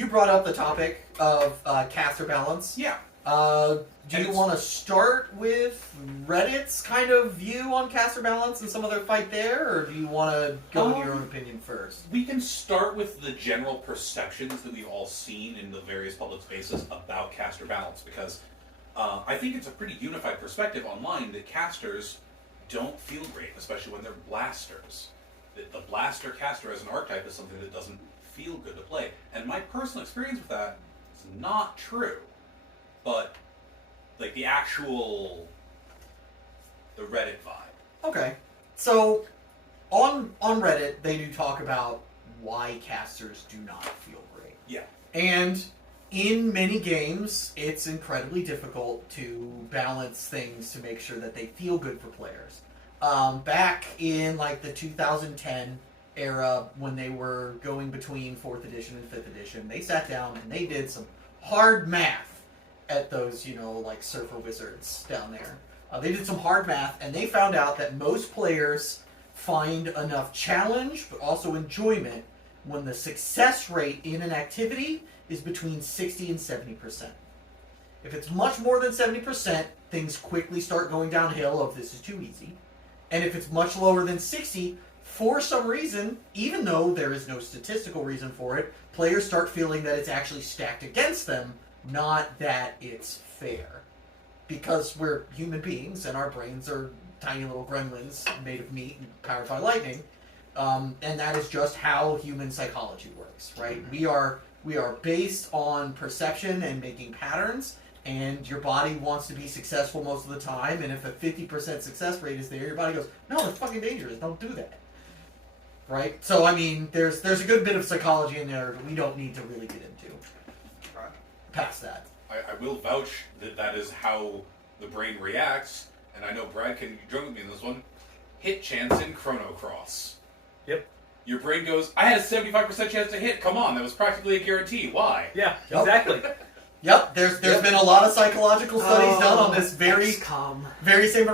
you brought up the topic of caster balance. Yeah. Do you want to start with Reddit's kind of view on caster balance and some of their fight there, or do you want to go into your own opinion first? We can start with the general perceptions that we've all seen in the various public spaces about caster balance, because I think it's a pretty unified perspective online that casters don't feel great, especially when they're blasters. The blaster caster as an archetype is something that doesn't feel good to play. And my personal experience with that is not true. But, like, the Reddit vibe. Okay. So, on Reddit, they do talk about why casters do not feel great. Yeah. And in many games, it's incredibly difficult to balance things to make sure that they feel good for players. Back in, like, the 2010 era, when they were going between 4th edition and 5th edition, they sat down and they did some hard math at those, like surfer wizards down there. They did some hard math, and they found out that most players find enough challenge, but also enjoyment, when the success rate in an activity is between 60 and 70%. If it's much more than 70%, things quickly start going downhill of this is too easy. And if it's much lower than 60, for some reason, even though there is no statistical reason for it, players start feeling that it's actually stacked against them, not that it's fair. Because we're human beings and our brains are tiny little gremlins made of meat and powered by lightning. And that is just how human psychology works, right? We are based on perception and making patterns, and your body wants to be successful most of the time, and if a 50% success rate is there, your body goes, no, that's fucking dangerous, don't do that. Right? So, I mean, there's a good bit of psychology in there that we don't need to really get into. Past that. I will vouch that is how the brain reacts, and I know Brad can join with me in this one. Hit chance in Chrono Cross. Yep. Your brain goes, I had a 75% chance to hit. Come on, that was practically a guarantee. Why? Yeah, exactly. Yep, there's been a lot of psychological studies done on this very same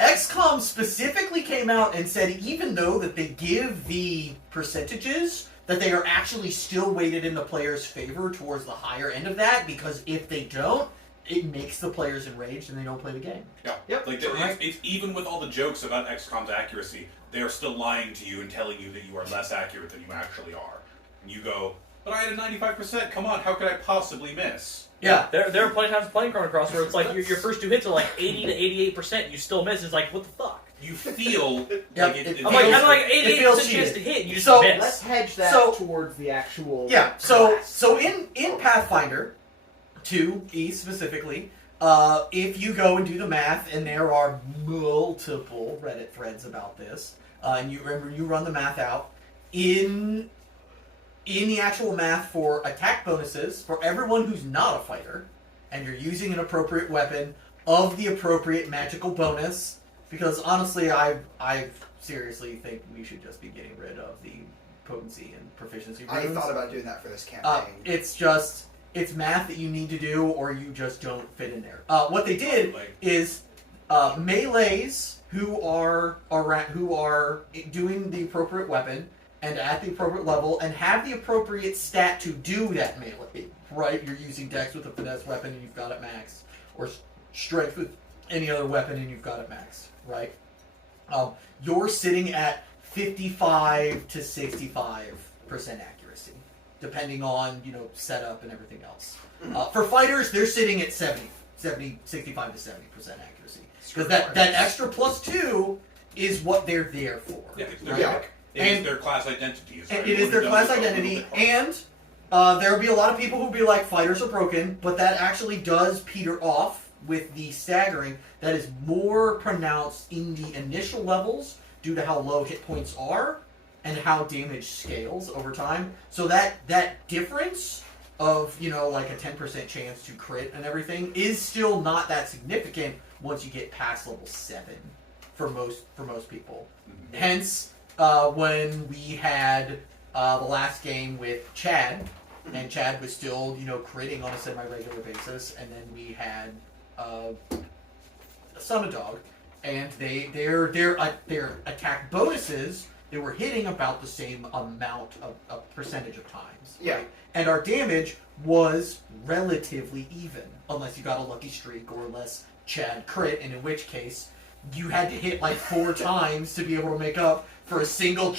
XCOM specifically came out and said even though that they give the percentages, that they are actually still weighted in the player's favor towards the higher end of that, because if they don't, it makes the players enraged and they don't play the game. Yeah. Yep. Like it's even with all the jokes about XCOM's accuracy, they are still lying to you and telling you that you are less accurate than you actually are. And you go, but I had a 95%. Come on, how could I possibly miss? Yeah. There are plenty of times playing Chrono Cross where it's like your first 2 hits are like 80 to 88%. You still miss. It's like, what the fuck? You feel Yep, like I'm like, I like 88% chance to hit. You just miss. Let's hedge that towards the actual. Yeah. So in Pathfinder 2E specifically, if you go and do the math, and there are multiple Reddit threads about this, and you run the math out in the actual math for attack bonuses for everyone who's not a fighter, and you're using an appropriate weapon of the appropriate magical bonus. Because honestly, I seriously think we should just be getting rid of the potency and proficiency runes. I thought about doing that for this campaign. It's math that you need to do, or you just don't fit in there. What they did is melees who are doing the appropriate weapon and at the appropriate level and have the appropriate stat to do that melee. Right, you're using Dex with a finesse weapon and you've got it maxed, or Strength with any other weapon and you've got it maxed. Right, you're sitting at 55 to 65% accuracy, depending on setup and everything else. For fighters, they're sitting at 65 to 70% accuracy, because that extra +2 is what they're there for. Yeah, right? It is their class identity. And it is their class identity, and there will be a lot of people who be like, fighters are broken, but that actually does peter off with the staggering that is more pronounced in the initial levels due to how low hit points are and how damage scales over time. So that difference of, like a 10% chance to crit and everything is still not that significant once you get past level 7 for most people. Mm-hmm. Hence, when we had the last game with Chad, and Chad was still, critting on a semi-regular basis, and then we had Summon Dog, and their attack bonuses they were hitting about the same amount of a percentage of times. Yeah. Right? And our damage was relatively even, unless you got a lucky streak or unless Chad crit, and in which case you had to hit like 4 times to be able to make up for a single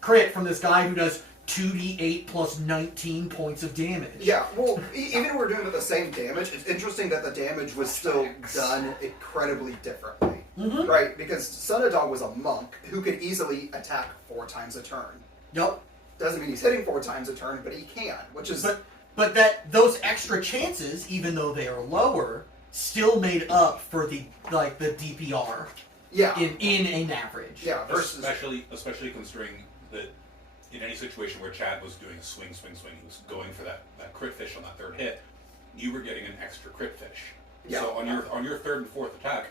crit from this guy who does 2d8 plus 19 points of damage. Yeah, well, even if we're doing the same damage, it's interesting that the damage was still done incredibly differently. Mm-hmm. Right? Because Sunadog was a monk who could easily attack 4 times a turn. Yep. Doesn't mean he's hitting 4 times a turn, but he can, which is... But that those extra chances, even though they are lower, still made up for the DPR. Yeah. In an average. Yeah. Versus especially considering that in any situation where Chad was doing a swing, he was going for that crit fish on that 3rd hit, you were getting an extra crit fish. Yeah. So on your 3rd and 4th attack,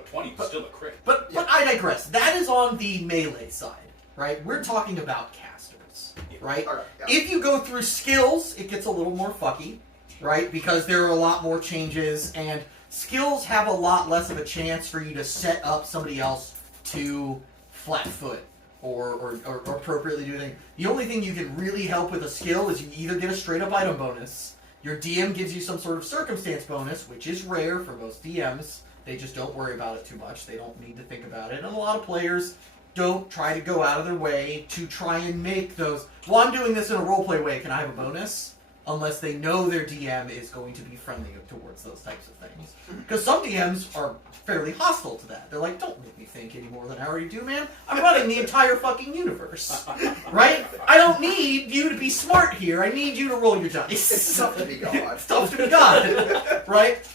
a 20 was still a crit. But I digress. That is on the melee side, right? We're talking about casters, right? Okay, yeah. If you go through skills, it gets a little more fucky, right? Because there are a lot more changes, and skills have a lot less of a chance for you to set up somebody else to flat foot or appropriately do anything. The only thing you can really help with a skill is you either get a straight up item bonus, your DM gives you some sort of circumstance bonus, which is rare for most DMs. They just don't worry about it too much. They don't need to think about it. And a lot of players don't try to go out of their way to try and make those, well, I'm doing this in a roleplay way, can I have a bonus? Unless they know their DM is going to be friendly towards those types of things. Because some DMs are fairly hostile to that. They're like, don't make me think any more than I already do, man. I'm running the entire fucking universe. Right? I don't need you to be smart here. I need you to roll your dice. It's tough to be God. It's tough to be God. Right?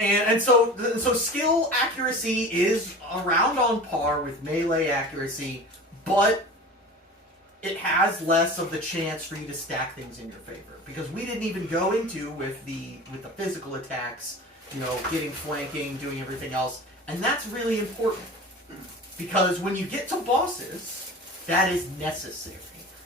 And so skill accuracy is around on par with melee accuracy, but it has less of the chance for you to stack things in your favor. Because we didn't even go into with the physical attacks, getting flanking, doing everything else. And that's really important. Because when you get to bosses, that is necessary.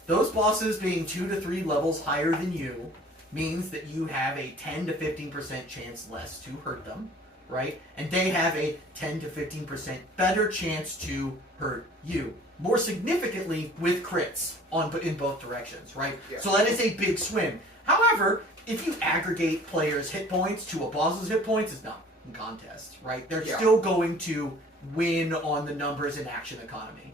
Those bosses being 2 to 3 levels higher than you means that you have a 10 to 15% chance less to hurt them, right? And they have a 10 to 15% better chance to hurt you. More significantly with crits in both directions, right? Yeah. So that is a big swing. However, if you aggregate players' hit points to a boss's hit points, it's not a contest, right? They're still going to win on the numbers and action economy.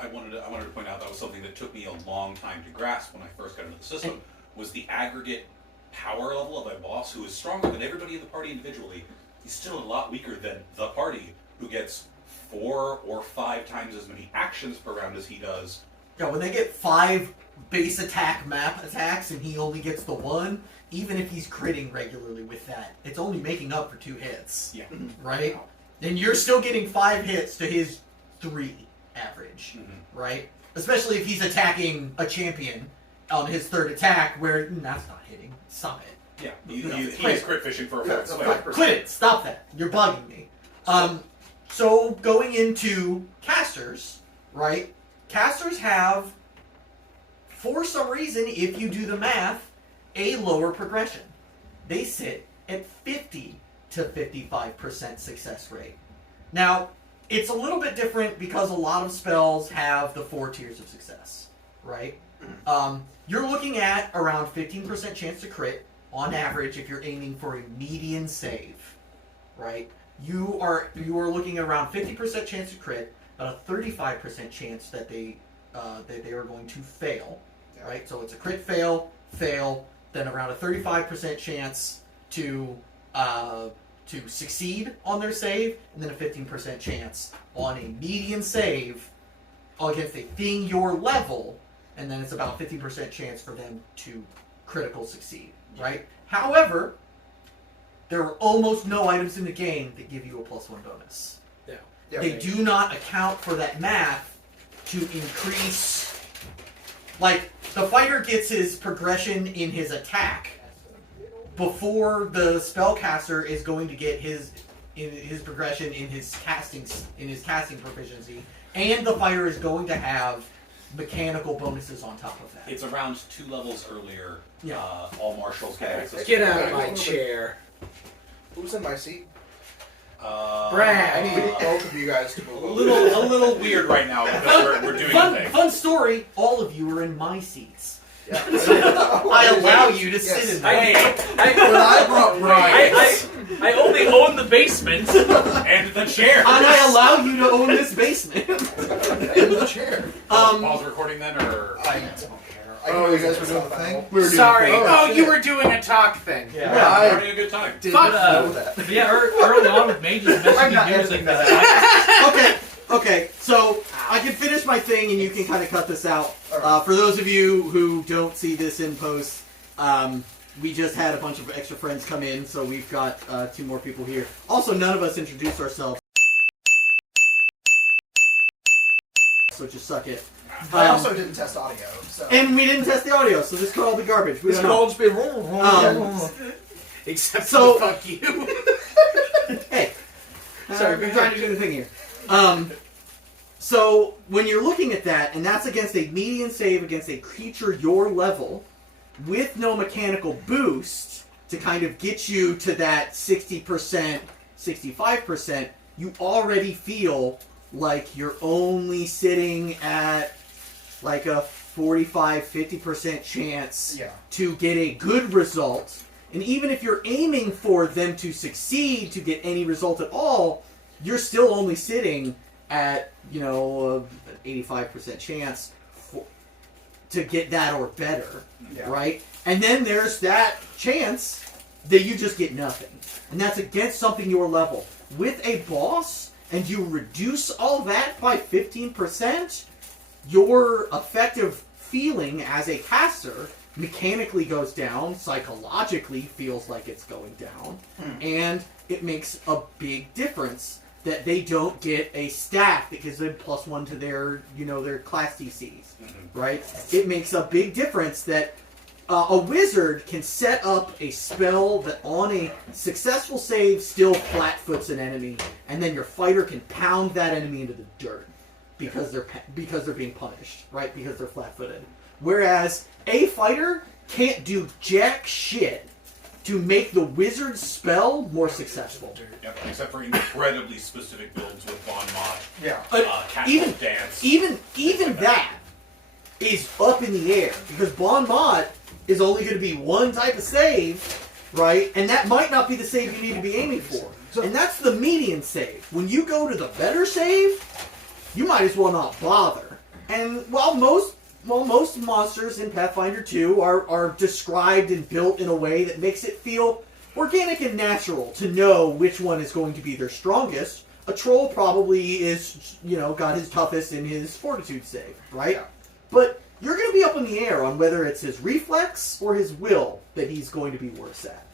I wanted to point out that was something that took me a long time to grasp when I first got into the system, was the aggregate power level of a boss who is stronger than everybody in the party individually. He's still a lot weaker than the party, who gets 4 or 5 times as many actions per round as he does. Yeah, when they get 5 base attack map attacks and he only gets the 1, even if he's critting regularly with that, it's only making up for 2 hits. Yeah. Right? Then you're still getting 5 hits to his 3 average. Mm-hmm. Right? Especially if he's attacking a champion on his 3rd attack, where that's not hitting. Stop it. Yeah, he is crit fishing for a full swing. Quit it! Stop that! You're bugging me. So going into casters, right? Casters have, for some reason, if you do the math, a lower progression. They sit at 50 to 55% success rate. Now, it's a little bit different because a lot of spells have the 4 tiers of success, right? You're looking at around 15% chance to crit on average if you're aiming for a median save, right? You are looking at around 50% chance to crit, about a 35% chance that they are going to fail, right? So it's a crit fail, then around a 35% chance to succeed on their save, and then a 15% chance on a median save against a thing your level, and then it's about a 15% chance for them to critical succeed, right? However, there are almost no items in the game that give you a +1 bonus. Yeah. They do not account for that math to increase. Like, the fighter gets his progression in his attack before the spellcaster is going to get his progression in his casting proficiency, and the fighter is going to have mechanical bonuses on top of that. It's around 2 levels earlier. Yeah. All marshals get access. Get out of my chair. Who's in my seat? Brad. I need both of you guys to A move over. little weird right now because we're doing a thing. Fun story. All of you are in my seats. Yeah. I allow you to Yes. sit in Hey, them. When I brought Brian, I only own the basement. And the chair. And I allow you to own this basement. in the chair. Pause the recording then, or I don't care. Oh, you guys were doing the thing? We were doing Sorry. fun. Oh, shit. you were doing a talk thing. Yeah. Yeah. having a good time. Did Fuck not know But, that. yeah, early on with Mage's I'm not messaging music editing that Okay, so I can finish my thing and you can kind of cut this out. Alright. For those of you who don't see this in post, we just had a bunch of extra friends come in, so we've got 2 more people here. Also, none of us introduced ourselves, so just suck it. I also didn't test audio, so. And we didn't test the audio, so this could all be garbage. We This don't could know. all just be except so- for fuck you. Hey, Sorry, we're go trying ahead. to do the thing here. So when you're looking at that, and that's against a median save against a creature your level, with no mechanical boost to kind of get you to that 60%, 65%, you already feel like you're only sitting at like a 45-50% chance Yeah. to get a good result. And even if you're aiming for them to succeed to get any result at all, you're still only sitting at, an 85% chance to get that or better, Yeah. right? And then there's that chance that you just get nothing. And that's against something your level. With a boss, and you reduce all that by 15%, your effective feeling as a caster mechanically goes down, psychologically feels like it's going down, and it makes a big difference that they don't get a stack that gives them +1 to their class DCs, right? It makes a big difference that a wizard can set up a spell that on a successful save still flat-foots an enemy, and then your fighter can pound that enemy into the dirt because they're being punished, right? Because they're flat-footed. Whereas a fighter can't do jack shit to make the wizard's spell more successful. Yep, except for incredibly specific builds with Bon Mott, Yeah. Cattle Dance. Even that is up in the air because Bon Mott is only going to be one type of save, right? And that might not be the save you need to be aiming for. And that's the median save. When you go to the better save, you might as well not bother. And while most monsters in Pathfinder 2 are described and built in a way that makes it feel organic and natural to know which one is going to be their strongest, a troll probably is, got his toughest in his fortitude save, right? Yeah. But you're going to be up in the air on whether it's his reflex or his will that he's going to be worse at.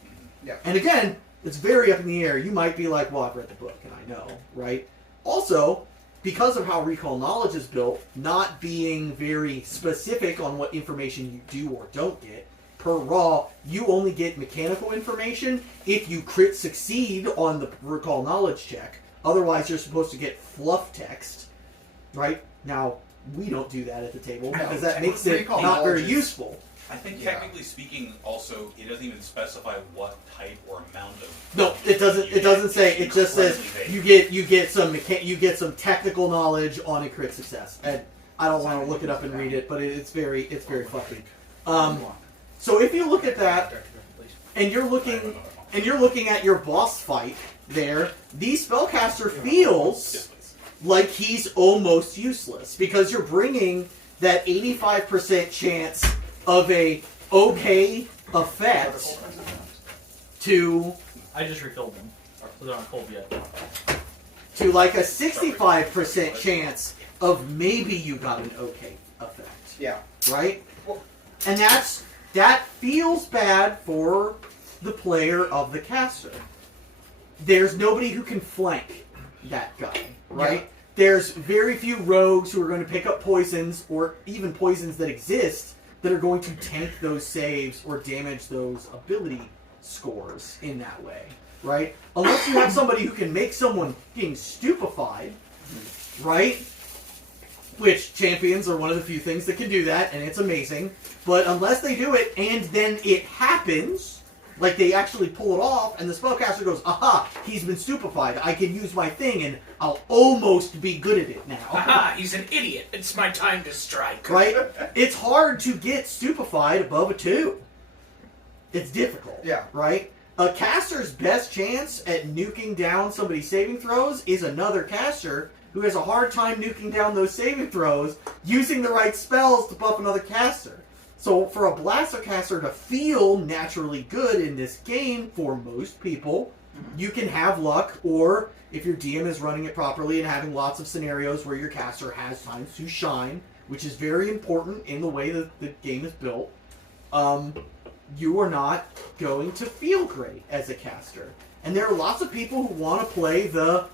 Yeah. And again, it's very up in the air. You might be like, well, I've read the book and I know, right? Also, because of how recall knowledge is built, not being very specific on what information you do or don't get, per raw, you only get mechanical information if you crit succeed on the recall knowledge check. Otherwise, you're supposed to get fluff text, right? Now, we don't do that at the table No, because that makes it recall not very knowledge is- useful. I think Yeah. technically speaking, also, it doesn't even specify what type or amount of. No, it doesn't. It doesn't say. It just says you get some technical knowledge on a crit success. And I don't want to look it up and read it, but it's very fucking. So if you look at that and you're looking at your boss fight there, the spellcaster feels Yes, please. like he's almost useless because you're bringing that 85% chance of a okay effect to I just refilled them. So they're not cold yet. like a 65% chance of maybe you got an okay effect, Yeah. right? And that feels bad for the player of the caster. There's nobody who can flank that guy, right? Yeah. There's very few rogues who are going to pick up poisons or even poisons that exist that are going to tank those saves or damage those ability scores in that way, right? Unless you have somebody who can make someone being stupefied, right? Which champions are one of the few things that can do that, and it's amazing. But unless they do it, and then it happens, Like, they actually pull it off, and the spellcaster goes, aha, he's been stupefied. I can use my thing, and I'll almost be good at it now. Aha, he's an idiot. It's my time to strike. Right? It's hard to get stupefied above a 2. It's difficult. Yeah. Right? A caster's best chance at nuking down somebody's saving throws is another caster who has a hard time nuking down those saving throws using the right spells to buff another caster. So for a Blaster caster to feel naturally good in this game, for most people, you can have luck, or if your DM is running it properly and having lots of scenarios where your caster has times to shine, which is very important in the way that the game is built, you are not going to feel great as a caster. And there are lots of people who want to play the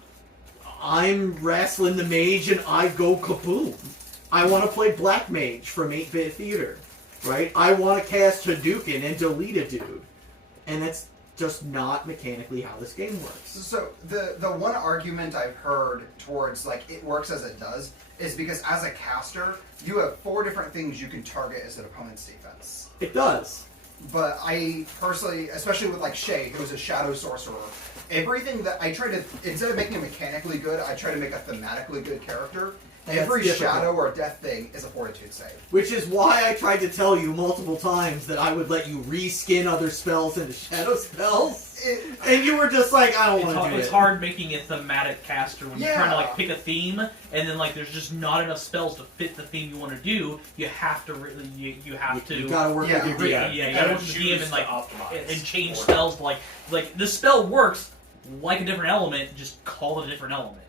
I'm wrestling the mage and I go kaboom. I want to play Black Mage from 8-Bit Theater. Right? I want to cast Hadouken and delete a dude. And that's just not mechanically how this game works. So the one argument I've heard towards like it works as it does is because as a caster, you have 4 different things you can target as an opponent's defense. It does. But I personally, especially with like Shay, who's a shadow sorcerer, everything that I try to, instead of making it mechanically good, I try to make a thematically good character. And Every that's difficult. shadow or death thing is a fortitude save. Which is why I tried to tell you multiple times that I would let you reskin other spells into shadow spells. And you were just like, I don't want to do it. It's hard making a thematic caster when you're trying to Yeah. like pick a theme, and then like there's just not enough spells to fit the theme you want to do. You have to really, you have to. You gotta work Yeah. with your Yeah, DM. you You gotta gotta work with the choose DM and to like optimize and change for it. spells to like the spell works like a different element. Just call it a different element.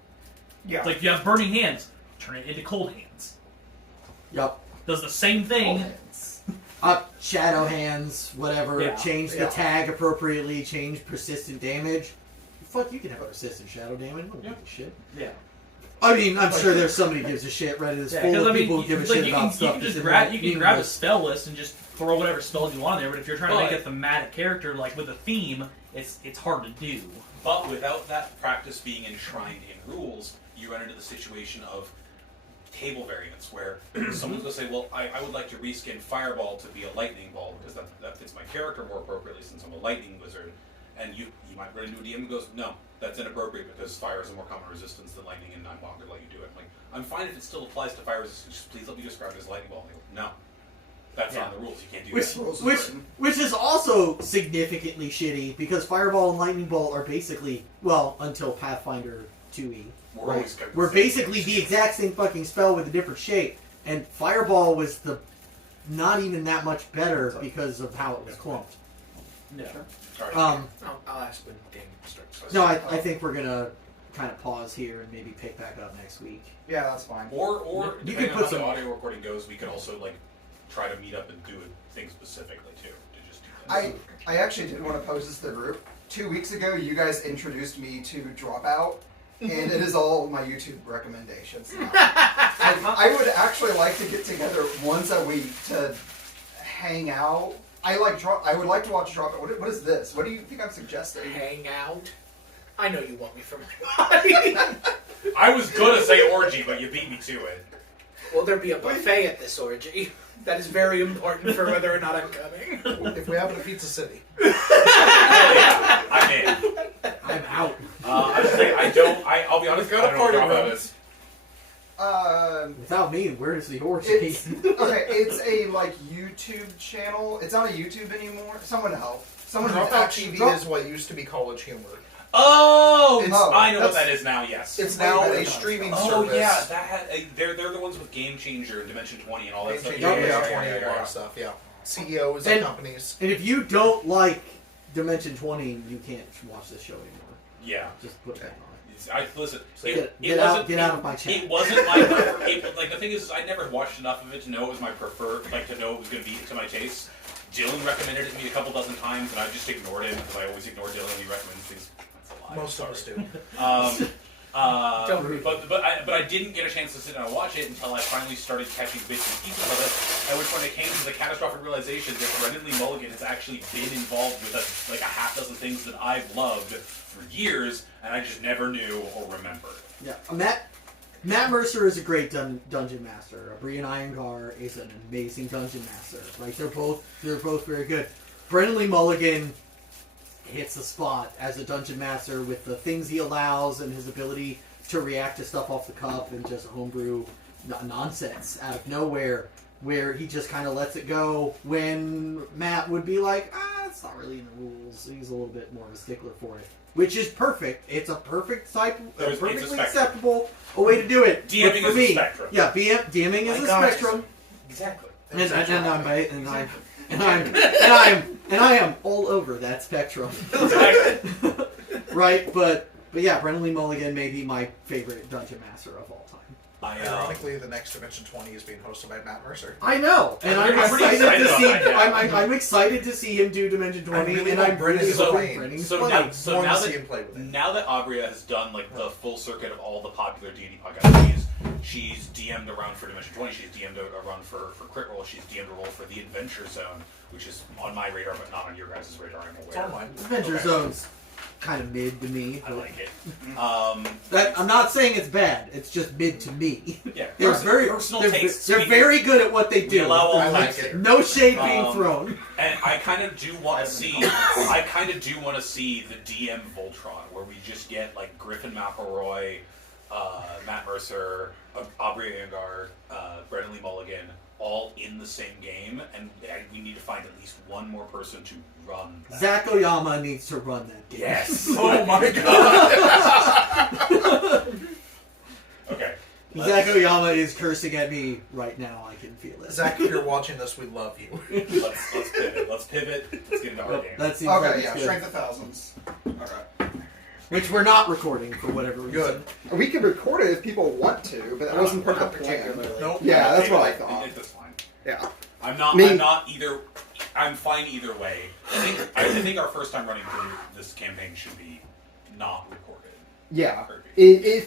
Yeah. Like you have burning hands, turn it into cold hands. Yep. Does the same thing. Shadow hands, whatever. Yeah. Change the Yeah. tag appropriately. Change persistent damage. Fuck, you can have persistent shadow damage. I don't give a shit. Yeah. I mean, I'm sure there's somebody who gives a shit. Reddit is full Because of I mean, people who give a like, shit you about can, stuff. you that's can in grab that you can grab a universe. spell list and just throw whatever spells you want in there. But if you're trying to make But- a thematic character like with a theme, it's hard to do. But without that practice being enshrined in rules, you run into the situation of table variants where someone's going to say, well, I would like to reskin Fireball to be a lightning ball because that fits my character more appropriately since I'm a lightning wizard. And you might run into a DM who goes, no, that's inappropriate because fire is a more common resistance than lightning and I'm not going to let you do it. I'm like, I'm fine if it still applies to fire resistance, just please let me describe it as lightning ball. And they go, no, that's not in the rules, you can't do that. Which is also significantly shitty because Fireball and Lightning Bolt are basically, well, until Pathfinder 2e. We're always kind of We're the same basically thing. the exact same fucking spell with a different shape, and Fireball was the not even that much better because of how it was clumped. Yeah. All right. I'll ask when Dan starts. No, I think we're gonna kind of pause here and maybe pick back up next week. Yeah, that's fine. Or You depending could on put how the some- audio recording goes, we could also like try to meet up and do a thing specifically too. To just do that. I actually did want to pose this to the group. 2 weeks ago, you guys introduced me to Dropout, and it is all my YouTube recommendations now. I would actually like to get together once a week to hang out. I would like to watch Dropout. What is this? What do you think I'm suggesting? Hang out. I know you want me for my body. I was gonna say orgy, but you beat me to it. Will there be a buffet at this orgy? That is very important for whether or not I'm coming. If we have it at Pizza City. Hell yeah, I'm in. I'm out. I was saying I'll be honest. We've got a I don't know party what room. Dropout is. Without me, where's the orgy? It's okay. It's a like YouTube channel. It's not a YouTube anymore. Someone help. Someone who's Dropout actually TV is what used to be College Humor. Oh, It's- I know what that's- that is now. Yes. It's way now better a than streaming it's Oh service. yeah, that had they're the ones with Game Changer and Dimension 20 and all that Game stuff. Changer, Yeah, yeah, yeah, 20 yeah, a lot yeah. of stuff, yeah. CEOs And- of companies. And if you don't like Dimension 20, you can't watch this show anymore. Yeah. Just put that on. Listen. Get out of my channel. It wasn't like like the thing is I never watched enough of it to know it was my preferred, like to know it was going to be to my taste. Dylan recommended it to me a couple dozen times, and I just ignored it because I always ignore Dylan when he recommends things. That's a lie. Most of us do. Don't read. But I didn't get a chance to sit down and watch it until I finally started catching bits and pieces of it. At which point it came to the catastrophic realization that Brendan Lee Mulligan has actually been involved with like a half dozen things that I've loved for years, and I just never knew or remembered. Yeah, Matt Mercer is a great dungeon master. Brian Iyengar is an amazing dungeon master. Like they're both very good. Brendan Lee Mulligan hits the spot as a dungeon master with the things he allows and his ability to react to stuff off the cuff and just homebrew nonsense out of nowhere, where he just kind of lets it go when Matt would be like, it's not really in the rules. He's a little bit more of a stickler for it, which is perfect. It's a perfect type, It's a perfectly spectrum. acceptable a way to do it. DMing But for is a me, spectrum. Yeah, DMing is My a God. spectrum. Exactly. And I am all over that spectrum. Right, but yeah, Brennan Lee Mulligan may be my favorite dungeon master of all time. Ironically, the next Dimension 20 is being hosted by Matt Mercer. I know, and I'm I'm pretty excited to excited see. about that, yeah. I'm excited to see him do Dimension 20, really and want I'm Brennan really to hoping play. Brennan's So playing. now, More to now see that him play with it. now that Abria has done like the full circuit of all the popular D&D podcasts, she's DM'd around for Dimension 20. She's DM'd a run for Crit Roll. She's DM'd a roll for the Adventure Zone, which is on my radar but not on your guys' radar. I'm aware. It's on mine. Adventure Okay. Zone's kind of mid to me. I but like it. that I'm not saying it's bad. It's just mid to me. Yeah, They're personal- very personal they're, tastes. they're very good at what they We do. allow all I like types it. here. No shade being Um, thrown. And I kind of do want to see. I kind of do want to see the DM Voltron, where we just get like Griffin McElroy, Matt Mercer, Aubrey Iyengar, Brendan Lee Mulligan, all in the same game, and we need to find at least one more person to run that. Zach Oyama needs to run that game. Yes. Oh my god! Okay. Zach Oyama is cursing at me right now. I can feel it. Zach, if you're watching this, we love you. Let's pivot. Let's pivot. Let's get into our game. That seems like Okay, it's yeah, good. Strength of Thousands. Alright. Which we're not recording for whatever reason. Good. We can record it if people want to, but that wasn't part of the plan. particularly. Nope. Yeah, that's Okay, what I but thought. That's fine. Yeah. I'm not. Me- I'm not either. I'm fine either way. I think our first time running through this campaign should be not recorded. Yeah. Perfect. If